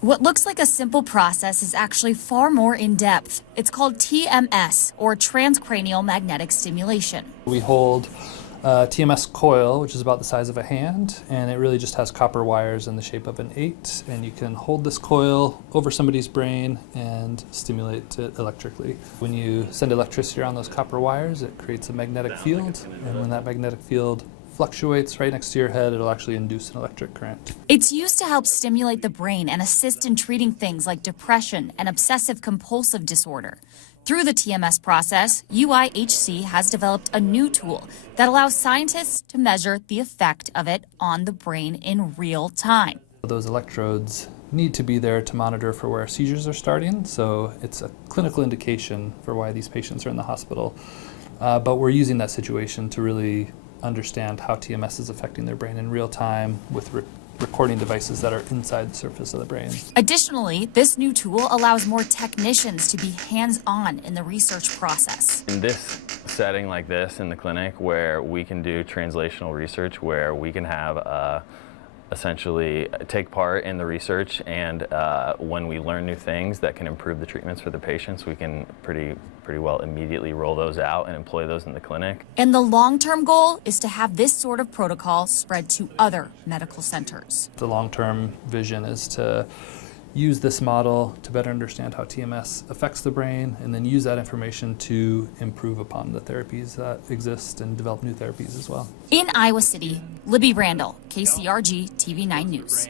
What looks like a simple process is actually far more in-depth. It's called TMS, or transcranial magnetic stimulation. We hold a TMS coil, which is about the size of a hand, and it really just has copper wires in the shape of an 8, and you can hold this coil over somebody's brain and stimulate it electrically. When you send electricity around those copper wires, it creates a magnetic field, and when that magnetic field fluctuates right next to your head, it'll actually induce an electric current. It's used to help stimulate the brain and assist in treating things like depression and obsessive compulsive disorder. Through the TMS process, UIHC has developed a new tool that allows scientists to measure the effect of it on the brain in real time. Those electrodes need to be there to monitor for where seizures are starting, so it's a clinical indication for why these patients are in the hospital. But we're using that situation to really understand how TMS is affecting their brain in real time with recording devices that are inside the surface of the brain. Additionally, this new tool allows more technicians to be hands-on in the research process. In this setting like this in the clinic, where we can do translational research, where we can have essentially take part in the research, and when we learn new things that can improve the treatments for the patients, we can pretty well immediately roll those out and employ those in the clinic. And the long-term goal is to have this sort of protocol spread to other medical centers. The long-term vision is to use this model to better understand how TMS affects the brain, and then use that information to improve upon the therapies that exist and develop new therapies as well. In Iowa City, Libby Randall, KCRG TV 9 News.